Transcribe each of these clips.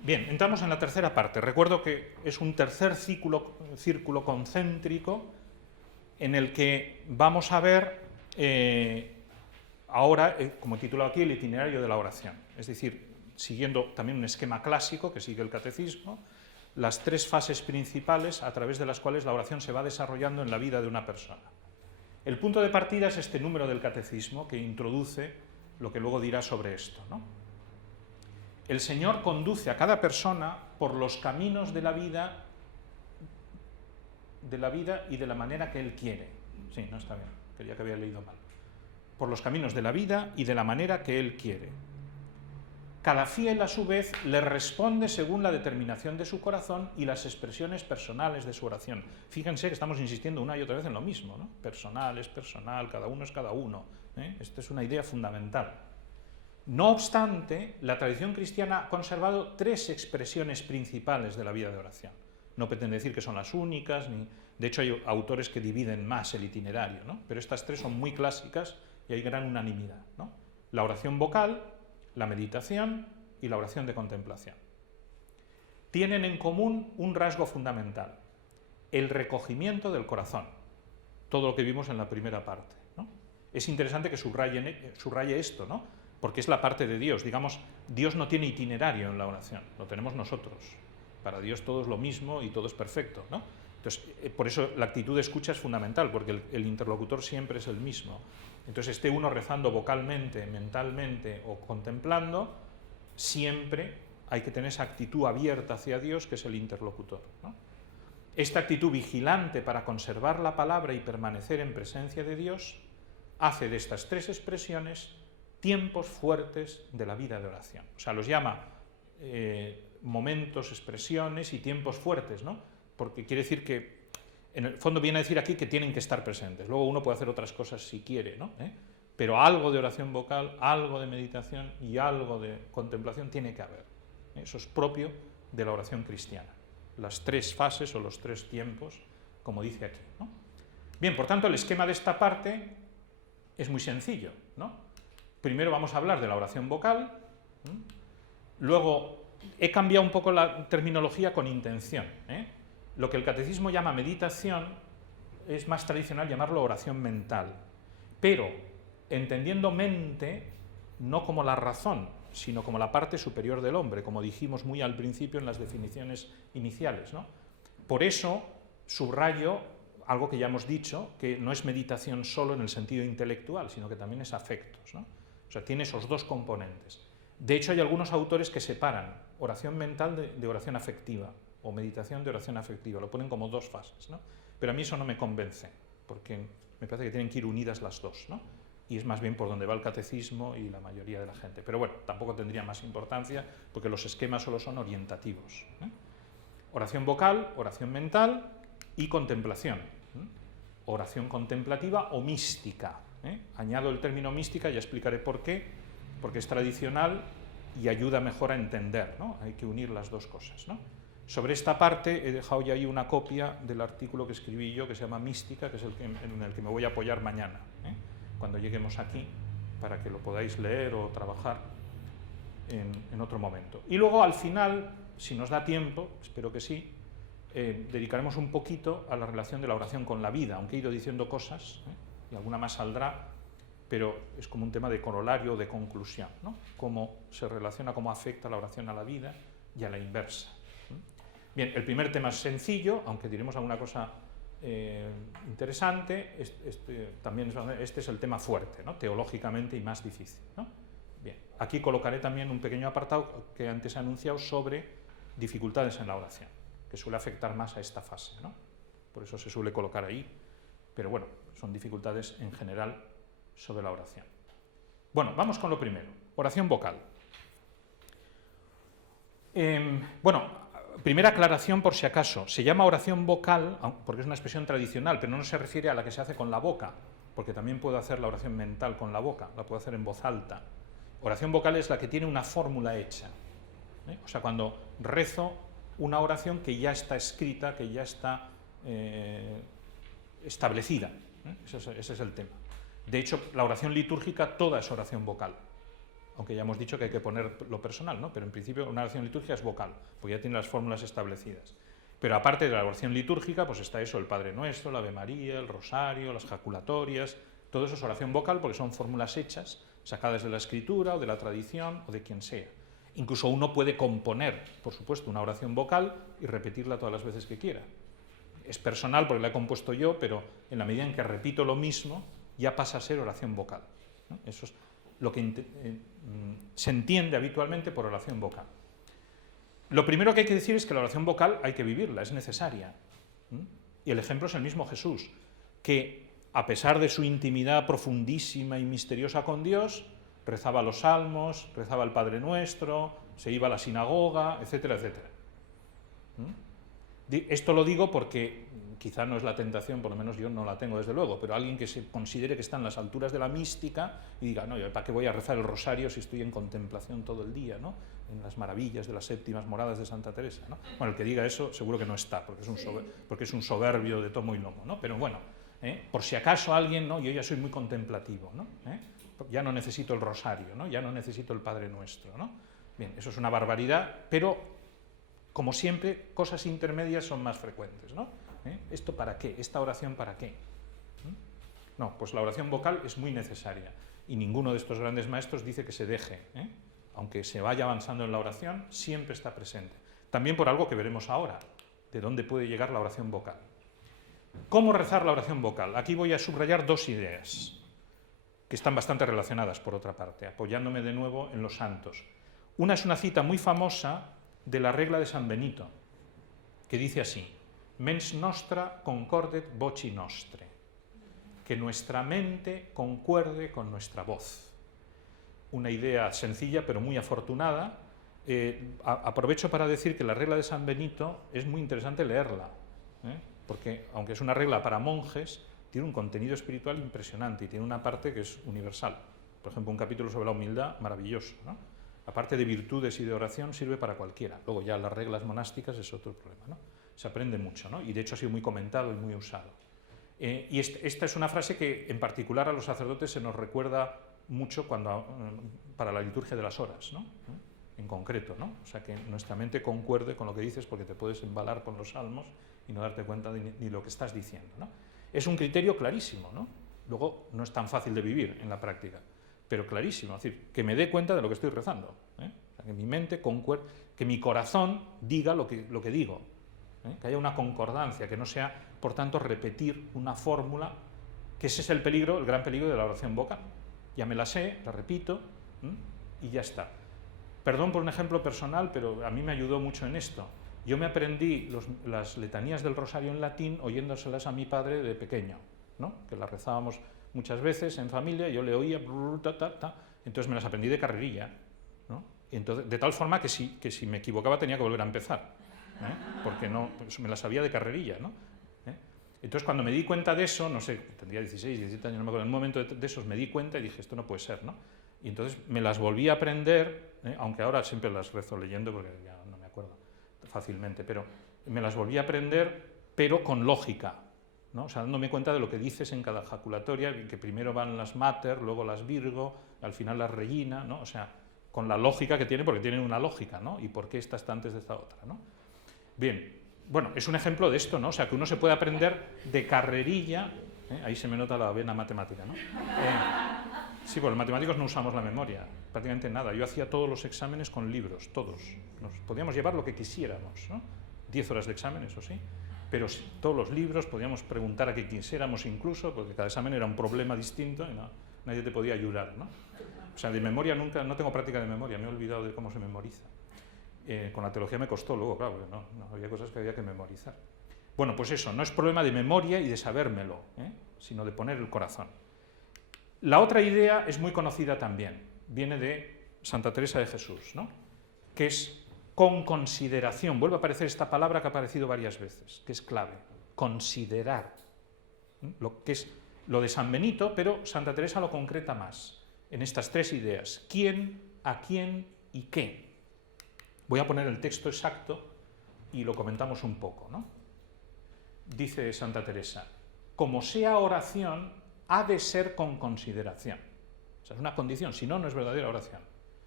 Bien, entramos en la tercera parte. Recuerdo que es un tercer círculo concéntrico en el que vamos a ver ahora, como he titulado aquí, el itinerario de la oración. Es decir, siguiendo también un esquema clásico que sigue el catecismo, las tres fases principales a través de las cuales la oración se va desarrollando en la vida de una persona. El punto de partida es este número del catecismo que introduce lo que luego dirá sobre esto, ¿no? El Señor conduce a cada persona por los caminos de la vida y de la manera que Él quiere. Sí, no está bien, creía que había leído mal. Por los caminos de la vida y de la manera que Él quiere. Cada fiel, a su vez, le responde según la determinación de su corazón y las expresiones personales de su oración. Fíjense que estamos insistiendo una y otra vez en lo mismo, ¿no? Personal es personal, cada uno es cada uno. Esta es una idea fundamental. No obstante, la tradición cristiana ha conservado tres expresiones principales de la vida de oración. No pretende decir que son las únicas, de hecho hay autores que dividen más el itinerario, ¿no? Pero estas tres son muy clásicas y hay gran unanimidad, ¿no? La oración vocal, la meditación y la oración de contemplación. Tienen en común un rasgo fundamental, el recogimiento del corazón, todo lo que vimos en la primera parte, ¿no? Es interesante que subraye esto, ¿no? Porque es la parte de Dios. Digamos, Dios no tiene itinerario en la oración, lo tenemos nosotros. Para Dios todo es lo mismo y todo es perfecto, ¿no? Entonces, por eso la actitud de escucha es fundamental, porque el interlocutor siempre es el mismo. Entonces, esté uno rezando vocalmente, mentalmente o contemplando, siempre hay que tener esa actitud abierta hacia Dios, que es el interlocutor, ¿no? Esta actitud vigilante para conservar la palabra y permanecer en presencia de Dios hace de estas tres expresiones tiempos fuertes de la vida de oración. O sea, los llama momentos, expresiones y tiempos fuertes, ¿no? Porque quiere decir que, en el fondo viene a decir aquí que tienen que estar presentes. Luego uno puede hacer otras cosas si quiere, ¿no? Pero algo de oración vocal, algo de meditación y algo de contemplación tiene que haber. Eso es propio de la oración cristiana. Las tres fases o los tres tiempos, como dice aquí, ¿no? Bien, por tanto, el esquema de esta parte es muy sencillo, ¿no? Primero vamos a hablar de la oración vocal, luego he cambiado un poco la terminología con intención. Lo que el catecismo llama meditación es más tradicional llamarlo oración mental, pero entendiendo mente no como la razón, sino como la parte superior del hombre, como dijimos muy al principio en las definiciones iniciales, ¿no? Por eso subrayo algo que ya hemos dicho, que no es meditación solo en el sentido intelectual, sino que también es afectos, ¿no? O sea, tiene esos dos componentes. De hecho, hay algunos autores que separan oración mental de oración afectiva, o meditación de oración afectiva, lo ponen como dos fases, ¿no? Pero a mí eso no me convence, porque me parece que tienen que ir unidas las dos, ¿no? Y es más bien por donde va el catecismo y la mayoría de la gente. Pero bueno, tampoco tendría más importancia, porque los esquemas solo son orientativos, Oración vocal, oración mental y contemplación. Oración contemplativa o mística. Añado el término mística, ya explicaré por qué, porque es tradicional y ayuda mejor a entender, ¿no? Hay que unir las dos cosas, ¿no? Sobre esta parte he dejado ya ahí una copia del artículo que escribí yo, que se llama Mística, que es en el que me voy a apoyar mañana, cuando lleguemos aquí, para que lo podáis leer o trabajar en otro momento. Y luego al final, si nos da tiempo, espero que sí, dedicaremos un poquito a la relación de la oración con la vida, aunque he ido diciendo cosas, y alguna más saldrá, pero es como un tema de corolario, de conclusión, ¿no? Cómo se relaciona, cómo afecta la oración a la vida y a la inversa. Bien, el primer tema es sencillo, aunque diremos alguna cosa interesante. Este es el tema fuerte, ¿no? Teológicamente y más difícil, ¿no? Bien, aquí colocaré también un pequeño apartado que antes he anunciado sobre dificultades en la oración, que suele afectar más a esta fase, ¿no? Por eso se suele colocar ahí, pero bueno, son dificultades en general sobre la oración. Bueno, vamos con lo primero, oración vocal. Bueno, primera aclaración por si acaso, se llama oración vocal porque es una expresión tradicional, pero no se refiere a la que se hace con la boca, porque también puedo hacer la oración mental con la boca, la puedo hacer en voz alta. Oración vocal es la que tiene una fórmula hecha, O sea, cuando rezo una oración que ya está escrita, que ya está establecida, Ese es el tema. De hecho, la oración litúrgica toda es oración vocal. aunque ya hemos dicho que hay que poner lo personal, ¿no? Pero en principio una oración litúrgica es vocal, porque ya tiene las fórmulas establecidas. Pero aparte de la oración litúrgica, pues está eso, el Padre Nuestro, la Ave María, el Rosario, las jaculatorias, todo eso es oración vocal porque son fórmulas hechas, sacadas de la Escritura o de la tradición o de quien sea. Incluso uno puede componer, por supuesto, una oración vocal y repetirla todas las veces que quiera. Es personal porque la he compuesto yo, pero en la medida en que repito lo mismo, ya pasa a ser oración vocal, ¿no? Eso es lo que se entiende habitualmente por oración vocal. Lo primero que hay que decir es que la oración vocal hay que vivirla, es necesaria. Y el ejemplo es el mismo Jesús, que a pesar de su intimidad profundísima y misteriosa con Dios, rezaba los salmos, rezaba el Padre Nuestro, se iba a la sinagoga, etcétera, etcétera. Esto lo digo porque quizá no es la tentación, por lo menos yo no la tengo desde luego, pero alguien que se considere que está en las alturas de la mística y diga, no, ¿para qué voy a rezar el rosario si estoy en contemplación todo el día, ¿no? En las maravillas de las séptimas moradas de Santa Teresa, ¿no? Bueno, el que diga eso seguro que no está, porque es un soberbio de tomo y lomo, ¿no? Pero bueno, por si acaso alguien, ¿no? Yo ya soy muy contemplativo, ¿no? Ya no necesito el rosario, ¿no? Ya no necesito el Padre Nuestro, ¿no? Bien, eso es una barbaridad, pero como siempre, cosas intermedias son más frecuentes, ¿no? ¿Esto para qué? ¿Esta oración para qué? No, pues la oración vocal es muy necesaria y ninguno de estos grandes maestros dice que se deje, aunque se vaya avanzando en la oración, siempre está presente. También por algo que veremos ahora, de dónde puede llegar la oración vocal. ¿Cómo rezar la oración vocal? Aquí voy a subrayar dos ideas, que están bastante relacionadas, por otra parte, apoyándome de nuevo en los santos. Una es una cita muy famosa de la regla de San Benito, que dice así: mens nostra concordet voci nostre, que nuestra mente concuerde con nuestra voz. Una idea sencilla pero muy afortunada. Aprovecho para decir que la regla de San Benito es muy interesante leerla, porque aunque es una regla para monjes, tiene un contenido espiritual impresionante y tiene una parte que es universal. Por ejemplo, un capítulo sobre la humildad maravilloso, ¿no? Aparte de virtudes y de oración, sirve para cualquiera. Luego ya las reglas monásticas es otro problema, ¿no? Se aprende mucho, ¿no? Y de hecho ha sido muy comentado y muy usado. Y esta es una frase que en particular a los sacerdotes se nos recuerda mucho para la liturgia de las horas, ¿no? En concreto, ¿no? O sea, que nuestra mente concuerde con lo que dices, porque te puedes embalar con los salmos y no darte cuenta ni lo que estás diciendo, ¿no? Es un criterio clarísimo, ¿no? Luego no es tan fácil de vivir en la práctica, pero clarísimo, es decir, que me dé cuenta de lo que estoy rezando, O sea, que mi mente concuerde, que mi corazón diga lo que digo, que haya una concordancia, que no sea, por tanto, repetir una fórmula, que ese es el peligro, el gran peligro de la oración vocal. Ya me la sé, la repito, y ya está. Perdón por un ejemplo personal, pero a mí me ayudó mucho en esto. Yo me aprendí las letanías del rosario en latín oyéndoselas a mi padre de pequeño, ¿no? Que las rezábamos muchas veces en familia, yo le oía, entonces me las aprendí de carrerilla, ¿no? Y entonces, de tal forma que si me equivocaba tenía que volver a empezar, porque no, pues me las sabía de carrerilla, ¿no? Entonces cuando me di cuenta de eso, no sé, tendría 16, 17 años, no me acuerdo, en un momento de esos me di cuenta y dije, esto no puede ser, ¿no? Y entonces me las volví a aprender, aunque ahora siempre las rezo leyendo porque ya no me acuerdo fácilmente, pero me las volví a aprender, pero con lógica, ¿no? O sea, dándome cuenta de lo que dices en cada jaculatoria, que primero van las mater, luego las virgo, al final las regina, ¿no? O sea, con la lógica que tiene, porque tienen una lógica, ¿no? Y por qué esta está antes de esta otra, ¿no? Bien, bueno, es un ejemplo de esto, ¿no? O sea, que uno se puede aprender de carrerilla, ahí se me nota la vena matemática, ¿no? Sí, pues los matemáticos no usamos la memoria, prácticamente nada. Yo hacía todos los exámenes con libros, todos. Nos podíamos llevar lo que quisiéramos, ¿no? 10 horas de examen, eso sí, pero sí, todos los libros, podíamos preguntar a quien quisiéramos incluso, porque cada examen era un problema distinto y nadie te podía ayudar, ¿no? O sea, de memoria nunca, no tengo práctica de memoria, me he olvidado de cómo se memoriza. Con la teología me costó luego, claro, porque no había cosas que había que memorizar. Bueno, pues eso, no es problema de memoria y de sabérmelo, sino de poner el corazón. La otra idea es muy conocida también, viene de Santa Teresa de Jesús, ¿no? Que es con consideración. Vuelve a aparecer esta palabra que ha aparecido varias veces, que es clave, considerar. Lo que es lo de San Benito, pero Santa Teresa lo concreta más, en estas tres ideas: quién, a quién y qué. Voy a poner el texto exacto y lo comentamos un poco, ¿no? Dice Santa Teresa: como sea oración, ha de ser con consideración. O sea, es una condición, si no, no es verdadera oración.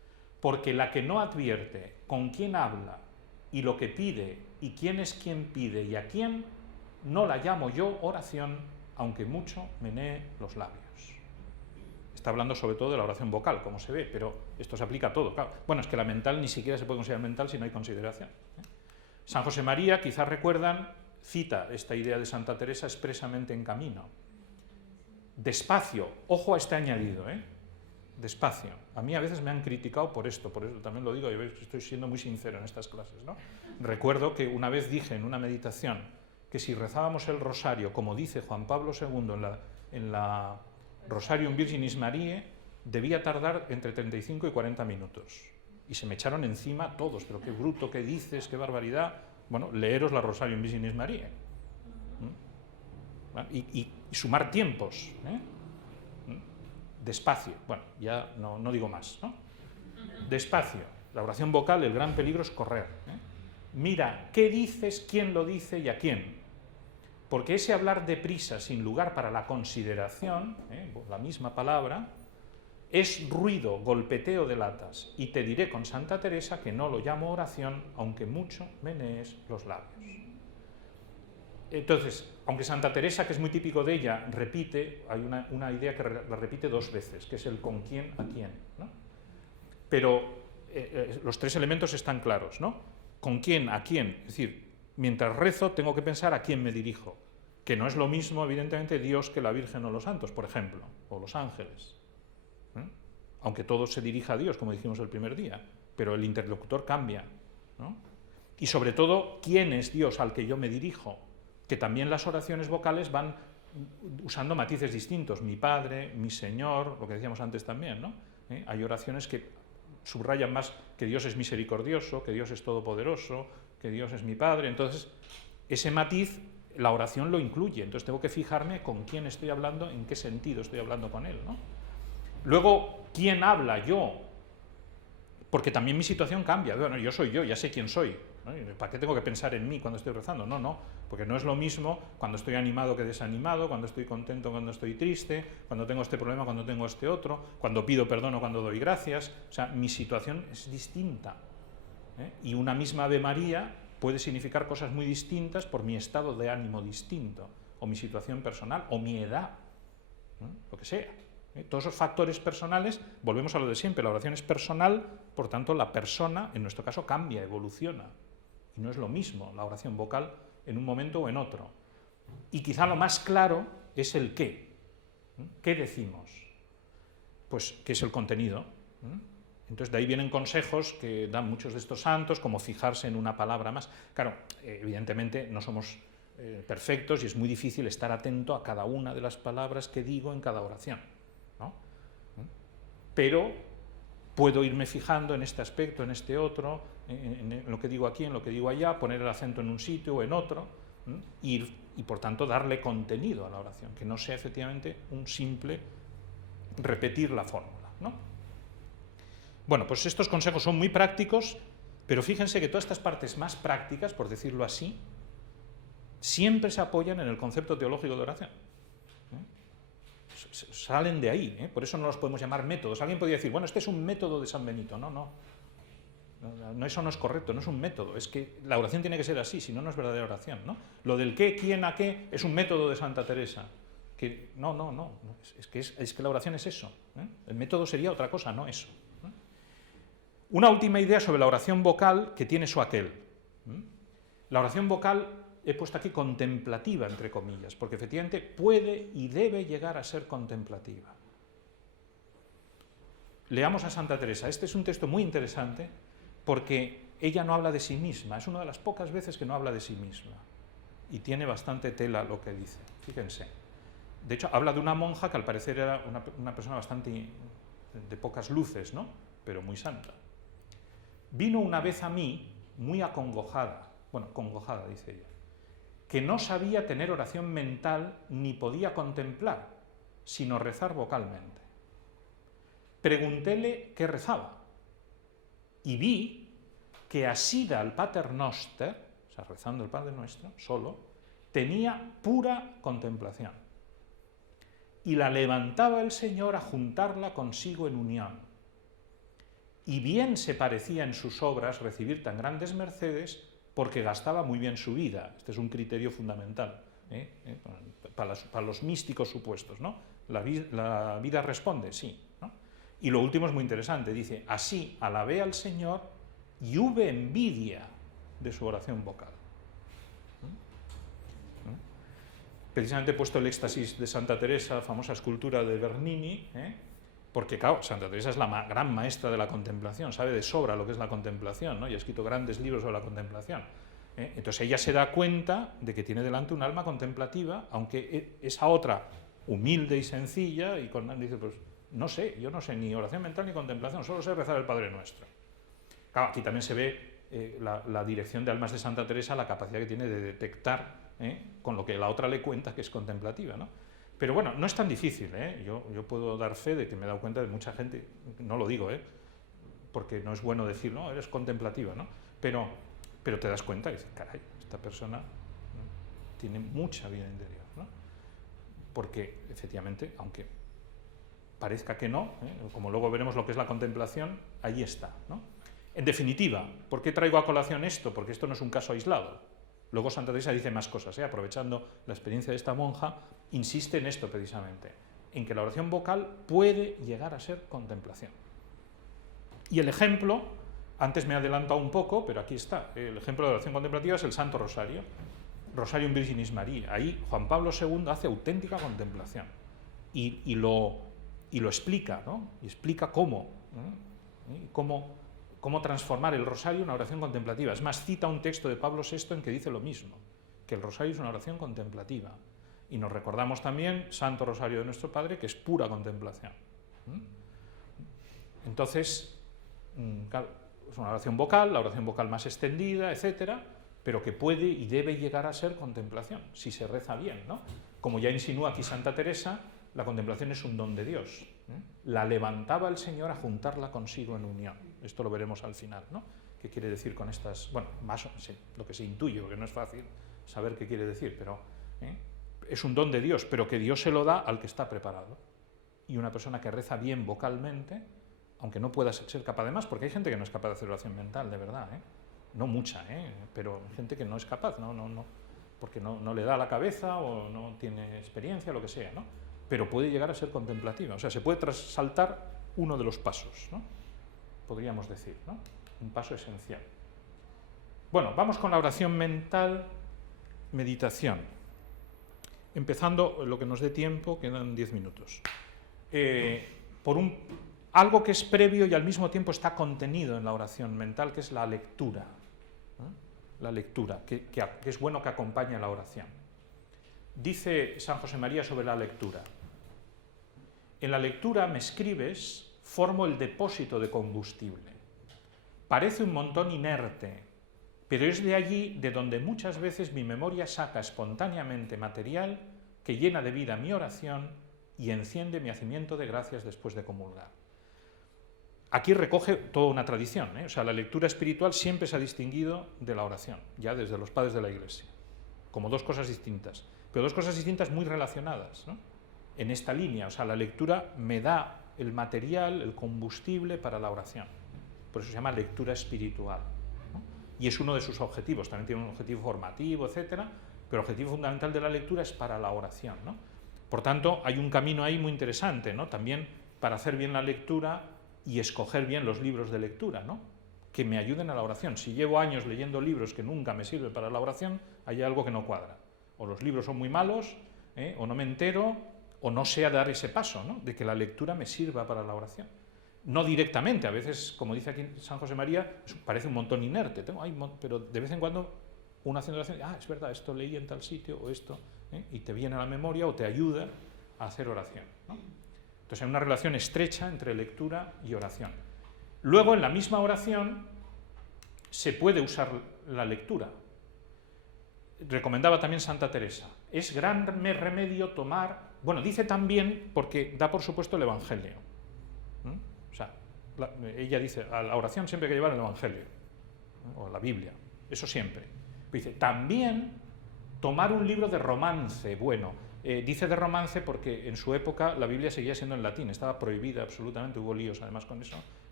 porque la que no advierte con quién habla y lo que pide y quién es quien pide y a quién, no la llamo yo oración, aunque mucho menee los labios. Está hablando sobre todo de la oración vocal, como se ve, pero esto se aplica a todo. Claro. Bueno, es que la mental ni siquiera se puede considerar mental si no hay consideración. San José María, quizás recuerdan, cita esta idea de Santa Teresa expresamente en Camino. Despacio, ojo a este añadido, despacio. A mí a veces me han criticado por eso también lo digo, y estoy siendo muy sincero en estas clases, ¿no? Recuerdo que una vez dije en una meditación que si rezábamos el rosario, como dice Juan Pablo II en la Rosarium Virginis Mariae, debía tardar entre 35 y 40 minutos. Y se me echaron encima todos, pero qué bruto, qué dices, qué barbaridad. Bueno, leeros la Rosarium Virginis Mariae. Y sumar tiempos. Despacio. Bueno, ya no digo más, ¿no? Despacio. La oración vocal, el gran peligro es correr. Mira, ¿qué dices, quién lo dice y a quién? Porque ese hablar deprisa, sin lugar para la consideración, la misma palabra, es ruido, golpeteo de latas. Y te diré con Santa Teresa que no lo llamo oración, aunque mucho menees los labios. Entonces, aunque Santa Teresa, que es muy típico de ella, repite, hay una idea que la repite dos veces, que es el con quién a quién, ¿no? Pero los tres elementos están claros, ¿no? Con quién a quién, es decir, mientras rezo tengo que pensar a quién me dirijo, que no es lo mismo, evidentemente, Dios que la Virgen o los santos, por ejemplo, o los ángeles. Aunque todo se dirija a Dios, como dijimos el primer día, pero el interlocutor cambia, ¿no? Y sobre todo, ¿quién es Dios al que yo me dirijo? Que también las oraciones vocales van usando matices distintos, mi Padre, mi Señor, lo que decíamos antes también, ¿no? Hay oraciones que subrayan más que Dios es misericordioso, que Dios es todopoderoso, que Dios es mi Padre. Entonces, ese matiz, la oración lo incluye. Entonces tengo que fijarme con quién estoy hablando, en qué sentido estoy hablando con él, ¿no? Luego, ¿quién habla? Yo. Porque también mi situación cambia. Bueno, yo soy yo, ya sé quién soy, ¿no? ¿Para qué tengo que pensar en mí cuando estoy rezando? No, porque no es lo mismo cuando estoy animado que desanimado, cuando estoy contento, cuando estoy triste, cuando tengo este problema, cuando tengo este otro, cuando pido perdón o cuando doy gracias. O sea, mi situación es distinta. Y una misma Ave María puede significar cosas muy distintas por mi estado de ánimo distinto, o mi situación personal, o mi edad, lo que sea. Todos esos factores personales, volvemos a lo de siempre, la oración es personal, por tanto la persona, en nuestro caso, cambia, evoluciona. Y no es lo mismo la oración vocal en un momento o en otro. Y quizá lo más claro es el qué. ¿Qué decimos? Pues, ¿qué es el contenido? Entonces, de ahí vienen consejos que dan muchos de estos santos, como fijarse en una palabra más. Claro, evidentemente no somos perfectos y es muy difícil estar atento a cada una de las palabras que digo en cada oración, ¿no? Pero puedo irme fijando en este aspecto, en este otro, en lo que digo aquí, en lo que digo allá, poner el acento en un sitio o en otro, y por tanto darle contenido a la oración, que no sea efectivamente un simple repetir la fórmula, ¿no? Bueno, pues estos consejos son muy prácticos, pero fíjense que todas estas partes más prácticas, por decirlo así, siempre se apoyan en el concepto teológico de oración. Salen de ahí, por eso no los podemos llamar métodos. Alguien podría decir, bueno, este es un método de San Benito. No, eso no es correcto, no es un método. Es que la oración tiene que ser así, si no, no es verdadera oración, ¿no? Lo del qué, quién, a qué, es un método de Santa Teresa. Que no, es que la oración es eso. El método sería otra cosa, no eso. Una última idea sobre la oración vocal que tiene su aquel. La oración vocal, he puesto aquí contemplativa, entre comillas, porque efectivamente puede y debe llegar a ser contemplativa. Leamos a Santa Teresa. Este es un texto muy interesante porque ella no habla de sí misma, es una de las pocas veces que no habla de sí misma y tiene bastante tela lo que dice, fíjense. De hecho, habla de una monja que al parecer era una persona bastante de pocas luces, ¿no? Pero muy santa. Vino una vez a mí muy acongojada, congojada, dice ella, que no sabía tener oración mental ni podía contemplar, sino rezar vocalmente. Preguntéle qué rezaba y vi que asida al Pater Noster, o sea, rezando el Padre Nuestro, solo, tenía pura contemplación. Y la levantaba el Señor a juntarla consigo en unión. y bien se parecía en sus obras recibir tan grandes mercedes porque gastaba muy bien su vida. Este es un criterio fundamental para los místicos supuestos, ¿no? La vida responde, sí, ¿no? Y lo último es muy interesante, dice, así alabé al Señor y hube envidia de su oración vocal. Precisamente he puesto el éxtasis de Santa Teresa, famosa escultura de Bernini, porque claro, Santa Teresa es la gran maestra de la contemplación, sabe de sobra lo que es la contemplación, ¿no? Y ha escrito grandes libros sobre la contemplación. Entonces ella se da cuenta de que tiene delante un alma contemplativa, aunque esa otra, humilde y sencilla, y dice, pues no sé, yo no sé ni oración mental ni contemplación, solo sé rezar el Padre Nuestro. Claro, aquí también se ve la dirección de almas de Santa Teresa, la capacidad que tiene de detectar con lo que la otra le cuenta que es contemplativa, ¿no? Pero bueno, no es tan difícil, yo puedo dar fe de que me he dado cuenta de mucha gente, no lo digo, porque no es bueno decir, no, eres contemplativa, ¿no? Pero te das cuenta y dices, caray, esta persona, ¿no?, tiene mucha vida interior, ¿no? Porque efectivamente, aunque parezca que no, como luego veremos lo que es la contemplación, ahí está, ¿no? En definitiva, ¿por qué traigo a colación esto? Porque esto no es un caso aislado. Luego Santa Teresa dice más cosas, aprovechando la experiencia de esta monja, insiste en esto precisamente, en que la oración vocal puede llegar a ser contemplación. Y el ejemplo, antes me he adelantado un poco, pero aquí está, el ejemplo de la oración contemplativa es el Santo Rosario, Rosarium Virginis Maria. Ahí Juan Pablo II hace auténtica contemplación y lo explica, ¿no? Y explica cómo transformar el rosario en una oración contemplativa. Es más, cita un texto de Pablo VI en que dice lo mismo, que el rosario es una oración contemplativa. Y nos recordamos también Santo Rosario de nuestro Padre, que es pura contemplación. Entonces, claro, es una oración vocal, la oración vocal más extendida, etcétera, pero que puede y debe llegar a ser contemplación, si se reza bien, ¿no? Como ya insinúa aquí Santa Teresa, la contemplación es un don de Dios. La levantaba el Señor a juntarla consigo en unión. Esto lo veremos al final, ¿no? ¿Qué quiere decir con estas? Bueno, más sí, lo que se intuye, porque no es fácil saber qué quiere decir, pero es un don de Dios, pero que Dios se lo da al que está preparado. Y una persona que reza bien vocalmente, aunque no pueda ser capaz de más, porque hay gente que no es capaz de hacer oración mental, de verdad, no mucha, pero hay gente que no es capaz, porque no le da la cabeza o no tiene experiencia, lo que sea, ¿no? Pero puede llegar a ser contemplativa, o sea, se puede saltar uno de los pasos, ¿no? Podríamos decir, ¿no? Un paso esencial. Bueno, vamos con la oración mental, meditación. Empezando lo que nos dé tiempo, quedan 10 minutos. Por algo que es previo y al mismo tiempo está contenido en la oración mental, que es la lectura. La lectura, que es bueno que acompañe la oración. Dice San José María sobre la lectura: en la lectura me escribes, formo el depósito de combustible. Parece un montón inerte, pero es de allí de donde muchas veces mi memoria saca espontáneamente material que llena de vida mi oración y enciende mi hacimiento de gracias después de comulgar. Aquí recoge toda una tradición, o sea, la lectura espiritual siempre se ha distinguido de la oración, ya desde los padres de la Iglesia, como dos cosas distintas, pero dos cosas distintas muy relacionadas, ¿no? En esta línea, o sea, la lectura me da el material, el combustible para la oración. Por eso se llama lectura espiritual, ¿no? Y es uno de sus objetivos, también tiene un objetivo formativo, etcétera, pero el objetivo fundamental de la lectura es para la oración, ¿no? Por tanto, hay un camino ahí muy interesante, ¿no? También para hacer bien la lectura y escoger bien los libros de lectura, ¿no? Que me ayuden a la oración. Si llevo años leyendo libros que nunca me sirven para la oración, hay algo que no cuadra. O los libros son muy malos, o no me entero, o no sé dar ese paso, ¿no? De que la lectura me sirva para la oración. No directamente, a veces, como dice aquí San José María, parece un montón inerte, pero de vez en cuando uno haciendo oración, es verdad, esto leí en tal sitio, o esto, y te viene a la memoria o te ayuda a hacer oración, ¿no? Entonces hay una relación estrecha entre lectura y oración. Luego, en la misma oración, se puede usar la lectura. Recomendaba también Santa Teresa. Es gran remedio tomar... Bueno, dice también, porque da por supuesto el Evangelio. O sea, ella dice, a la oración siempre hay que llevar el Evangelio, o la Biblia, eso siempre. Dice, también tomar un libro de romance, bueno... dice de romance porque en su época la Biblia seguía siendo en latín, estaba prohibida absolutamente, hubo líos además con eso,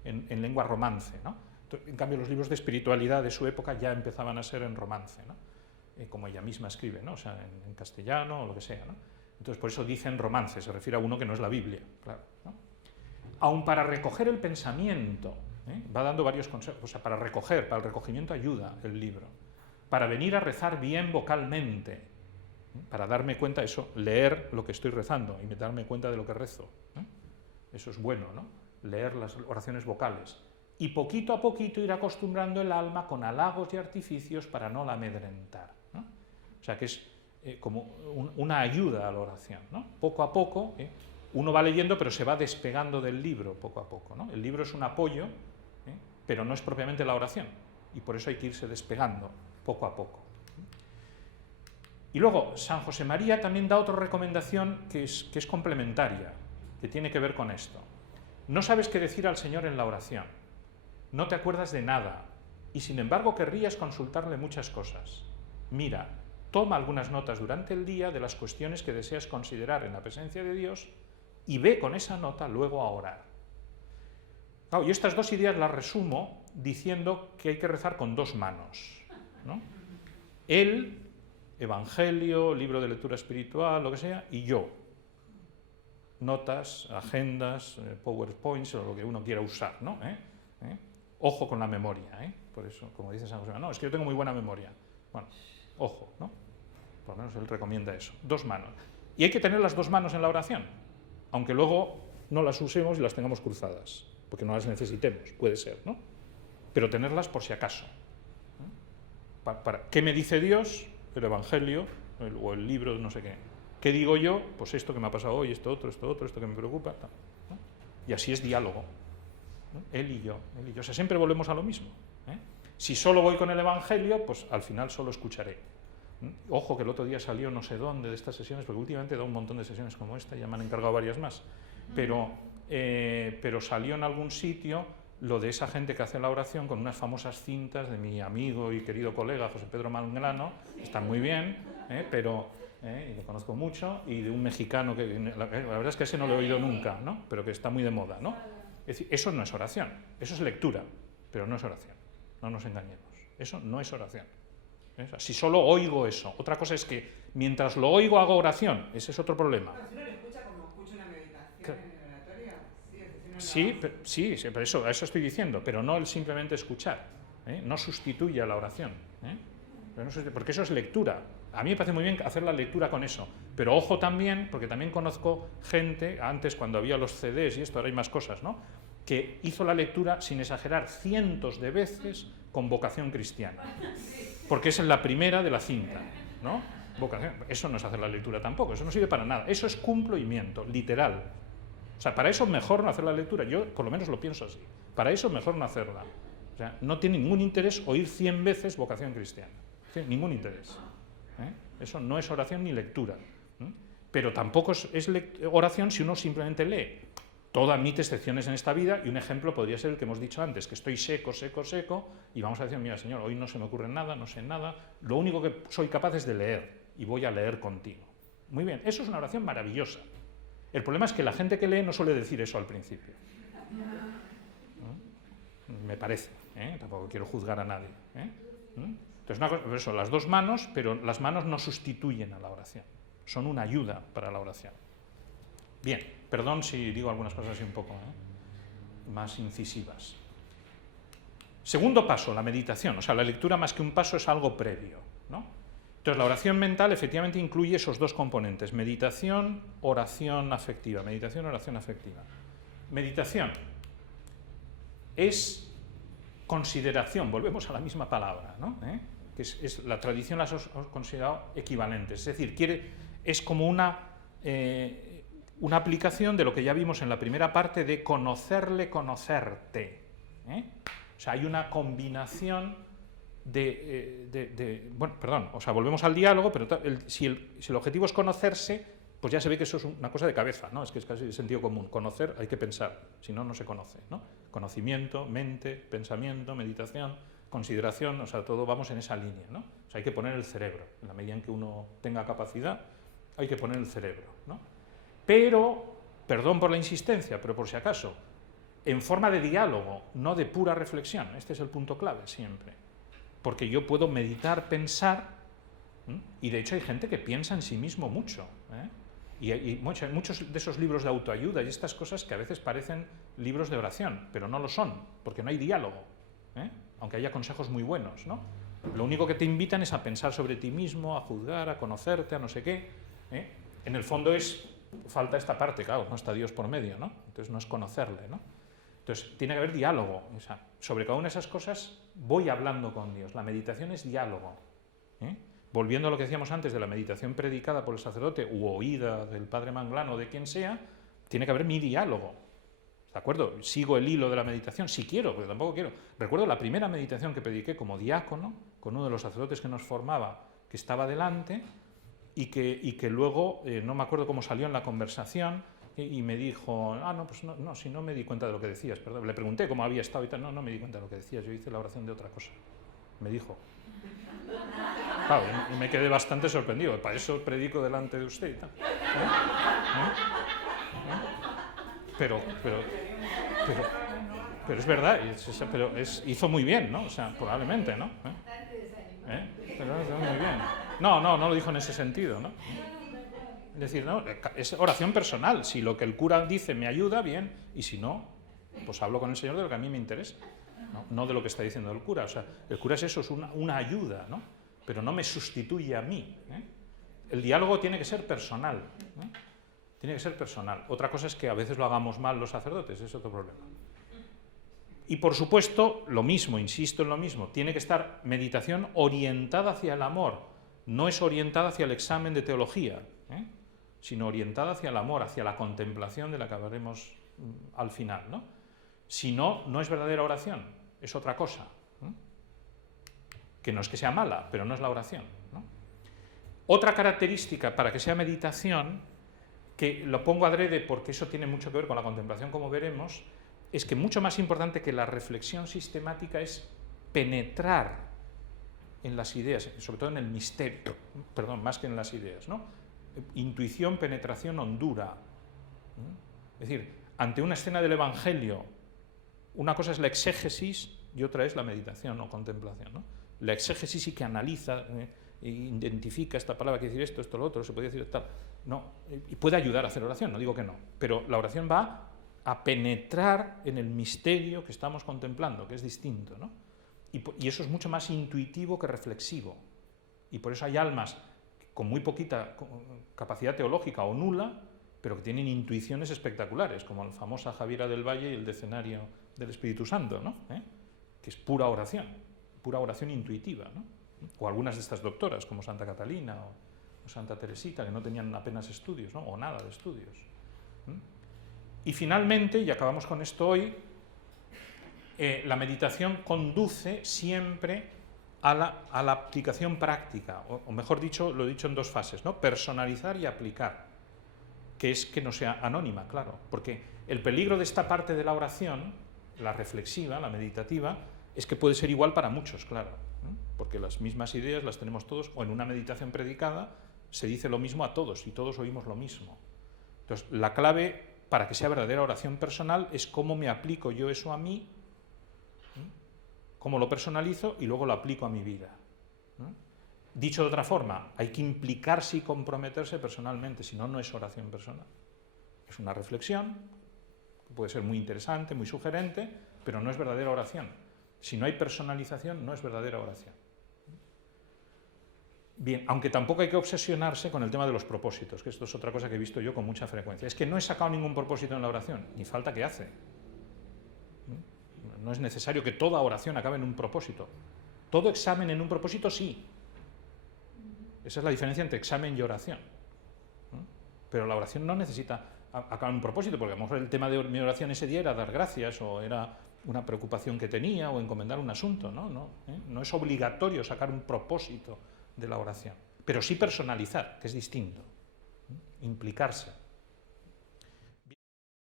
en lengua romance, ¿no? En cambio, los libros de espiritualidad de su época ya empezaban a ser en romance, ¿no? Como ella misma escribe, ¿no? O sea, en castellano o lo que sea, ¿no? Entonces, por eso dicen romance, se refiere a uno que no es la Biblia, claro, ¿no? Aun para recoger el pensamiento, va dando varios consejos, o sea, para el recogimiento ayuda el libro, para venir a rezar bien vocalmente, para darme cuenta, eso, leer lo que estoy rezando y darme cuenta de lo que rezo, eso es bueno, ¿no? Leer las oraciones vocales, y poquito a poquito ir acostumbrando el alma con halagos y artificios para no la amedrentar, ¿no? O sea, que es como una ayuda a la oración, ¿no? Poco a poco, uno va leyendo, pero se va despegando del libro poco a poco, ¿no? El libro es un apoyo, pero no es propiamente la oración, y por eso hay que irse despegando poco a poco. Y luego, San José María también da otra recomendación que es complementaria, que tiene que ver con esto. No sabes qué decir al Señor en la oración, no te acuerdas de nada, y sin embargo querrías consultarle muchas cosas. Mira, toma algunas notas durante el día de las cuestiones que deseas considerar en la presencia de Dios y ve con esa nota luego a orar. Claro, y estas dos ideas las resumo diciendo que hay que rezar con dos manos, ¿no? El Evangelio, libro de lectura espiritual, lo que sea, y yo. Notas, agendas, PowerPoints, o lo que uno quiera usar, ¿no? Ojo con la memoria, por eso, como dice San José, no, es que yo tengo muy buena memoria. Bueno, ojo, ¿no? Por lo menos él recomienda eso, dos manos. Y hay que tener las dos manos en la oración, aunque luego no las usemos y las tengamos cruzadas, porque no las necesitemos, puede ser, ¿no? Pero tenerlas por si acaso. ¿Qué me dice Dios? El Evangelio, o el libro, no sé qué. ¿Qué digo yo? Pues esto que me ha pasado hoy, esto otro, esto que me preocupa, tal, ¿no? Y así es diálogo, ¿no? Él y yo. O sea, siempre volvemos a lo mismo, Si solo voy con el Evangelio, pues al final solo escucharé. Ojo que el otro día salió no sé dónde de estas sesiones, porque últimamente he dado un montón de sesiones como esta, ya me han encargado varias más, pero salió en algún sitio lo de esa gente que hace la oración con unas famosas cintas de mi amigo y querido colega José Pedro Manglano, están muy bien, pero y lo conozco mucho, y de un mexicano que la verdad es que ese no lo he oído nunca, ¿no? Pero que está muy de moda, ¿no? Es decir, eso no es oración, eso es lectura, pero no es oración, no nos engañemos, eso no es oración. O sea, si solo oigo eso, otra cosa es que mientras lo oigo hago oración, ese es otro problema. Pero si uno lo escucha como escucha una meditación en el oratorio, sí, pero eso estoy diciendo, pero no el simplemente escuchar, no sustituye a la oración, porque eso es lectura. A mí me parece muy bien hacer la lectura con eso, pero ojo también, porque también conozco gente, antes cuando había los CDs y esto, ahora hay más cosas, ¿no?, que hizo la lectura, sin exagerar, cientos de veces con vocación cristiana, porque esa es la primera de la cinta, ¿no? Vocación. Eso no es hacer la lectura tampoco, eso no sirve para nada, eso es cumplo y miento, literal. O sea, para eso mejor no hacer la lectura, yo por lo menos lo pienso así, para eso mejor no hacerla. O sea, no tiene ningún interés oír 100 veces vocación cristiana, ¿sí? Ningún interés. Eso no es oración ni lectura, pero tampoco es oración si uno simplemente lee. Todo admite excepciones en esta vida, y un ejemplo podría ser el que hemos dicho antes, que estoy seco, y vamos a decir, mira, Señor, hoy no se me ocurre nada, no sé nada, lo único que soy capaz es de leer, y voy a leer contigo. Muy bien, eso es una oración maravillosa. El problema es que la gente que lee no suele decir eso al principio, ¿no? Me parece, tampoco quiero juzgar a nadie, Entonces, eso, las dos manos, pero las manos no sustituyen a la oración, son una ayuda para la oración. Bien, perdón si digo algunas cosas así un poco más incisivas. Segundo paso, la meditación. O sea, la lectura más que un paso es algo previo, ¿no? Entonces, la oración mental efectivamente incluye esos dos componentes, meditación, oración afectiva. Meditación, oración afectiva. Meditación es consideración, volvemos a la misma palabra, ¿no? Que la tradición las ha considerado equivalentes, es decir, es como una aplicación de lo que ya vimos en la primera parte de conocerle, conocerte. O sea, hay una combinación volvemos al diálogo, pero si el objetivo es conocerse, pues ya se ve que eso es una cosa de cabeza, ¿no? Es que es casi de sentido común. Conocer hay que pensar, si no, no se conoce, ¿no? Conocimiento, mente, pensamiento, meditación, consideración, o sea, todo vamos en esa línea, ¿no? O sea, hay que poner el cerebro, en la medida en que uno tenga capacidad, hay que poner el cerebro, ¿no? Pero, perdón por la insistencia, pero por si acaso, en forma de diálogo, no de pura reflexión. Este es el punto clave siempre. Porque yo puedo meditar, pensar, y de hecho hay gente que piensa en sí mismo mucho, ¿eh? Y muchos de esos libros de autoayuda y estas cosas que a veces parecen libros de oración, pero no lo son, porque no hay diálogo, ¿eh? Aunque haya consejos muy buenos, ¿no? Lo único que te invitan es a pensar sobre ti mismo, a juzgar, a conocerte, a no sé qué, ¿eh? En el fondo falta esta parte, claro, no está Dios por medio, ¿no? Entonces no es conocerle, ¿no? Entonces tiene que haber diálogo, o sea, sobre cada una de esas cosas voy hablando con Dios. La meditación es diálogo, ¿eh? Volviendo a lo que decíamos antes de la meditación predicada por el sacerdote u oída del padre Manglano o de quien sea, tiene que haber mi diálogo, ¿de acuerdo? Sigo el hilo de la meditación, si quiero, pero tampoco quiero. Recuerdo la primera meditación que prediqué como diácono, con uno de los sacerdotes que nos formaba, que estaba delante, y que luego, no me acuerdo cómo salió en la conversación, y me dijo, pues no, si no me di cuenta de lo que decías, perdón. Le pregunté cómo había estado y tal, no me di cuenta de lo que decías, yo hice la oración de otra cosa, me dijo. Claro, y me quedé bastante sorprendido, para eso predico delante de usted y tal. Pero es verdad, hizo muy bien, ¿no? O sea, probablemente, ¿no? Pero muy bien. No lo dijo en ese sentido, ¿no? Es decir, no, es oración personal. Si lo que el cura dice me ayuda, bien, y si no, pues hablo con el Señor de lo que a mí me interesa, no de lo que está diciendo el cura. O sea, el cura es eso, es una ayuda, ¿no? Pero no me sustituye a mí, ¿eh? El diálogo tiene que ser personal, ¿eh? Tiene que ser personal. Otra cosa es que a veces lo hagamos mal los sacerdotes, es otro problema. Y por supuesto, lo mismo, insisto en lo mismo, tiene que estar meditación orientada hacia el amor, no es orientada hacia el examen de teología, ¿eh? Sino orientada hacia el amor, hacia la contemplación de la que hablaremos al final, ¿no? Si no, no es verdadera oración, es otra cosa, ¿eh? Que no es que sea mala, pero no es la oración, ¿no? Otra característica para que sea meditación, que lo pongo adrede porque eso tiene mucho que ver con la contemplación, como veremos, es que mucho más importante que la reflexión sistemática es penetrar en las ideas, sobre todo en el misterio, más que en las ideas, ¿no? Intuición, penetración, hondura. Es decir, ante una escena del Evangelio, una cosa es la exégesis y otra es la meditación o contemplación, ¿no? La exégesis sí que analiza, identifica esta palabra, quiere decir esto, lo otro, se puede decir tal. No, y puede ayudar a hacer oración, no digo que no, pero la oración va a penetrar en el misterio que estamos contemplando, que es distinto, ¿no? Y eso es mucho más intuitivo que reflexivo. Y por eso hay almas con muy poquita capacidad teológica o nula, pero que tienen intuiciones espectaculares, como la famosa Javiera del Valle y el Decenario del Espíritu Santo, ¿no? Que es pura oración intuitiva, ¿no? O algunas de estas doctoras, como Santa Catalina o Santa Teresita, que no tenían apenas estudios, ¿no? O nada de estudios. Y finalmente, y acabamos con esto hoy, la meditación conduce siempre a la aplicación práctica, o mejor dicho, lo he dicho en dos fases, ¿no? Personalizar y aplicar, que es que no sea anónima, claro, porque el peligro de esta parte de la oración, la reflexiva, la meditativa, es que puede ser igual para muchos, claro, ¿no? Porque las mismas ideas las tenemos todos, o en una meditación predicada se dice lo mismo a todos y todos oímos lo mismo. Entonces, la clave para que sea verdadera oración personal es cómo me aplico yo eso a mí, cómo lo personalizo y luego lo aplico a mi vida. Dicho de otra forma, hay que implicarse y comprometerse personalmente, si no, no es oración personal. Es una reflexión, que puede ser muy interesante, muy sugerente, pero no es verdadera oración. Si no hay personalización, no es verdadera oración. Bien, aunque tampoco hay que obsesionarse con el tema de los propósitos, que esto es otra cosa que he visto yo con mucha frecuencia. Es que no he sacado ningún propósito en la oración, ni falta que hace. No es necesario que toda oración acabe en un propósito. Todo examen en un propósito, sí. Esa es la diferencia entre examen y oración. Pero la oración no necesita acabar en un propósito, porque a lo mejor el tema de mi oración ese día era dar gracias, o era una preocupación que tenía, o encomendar un asunto. No es obligatorio sacar un propósito de la oración, pero sí personalizar, que es distinto, implicarse.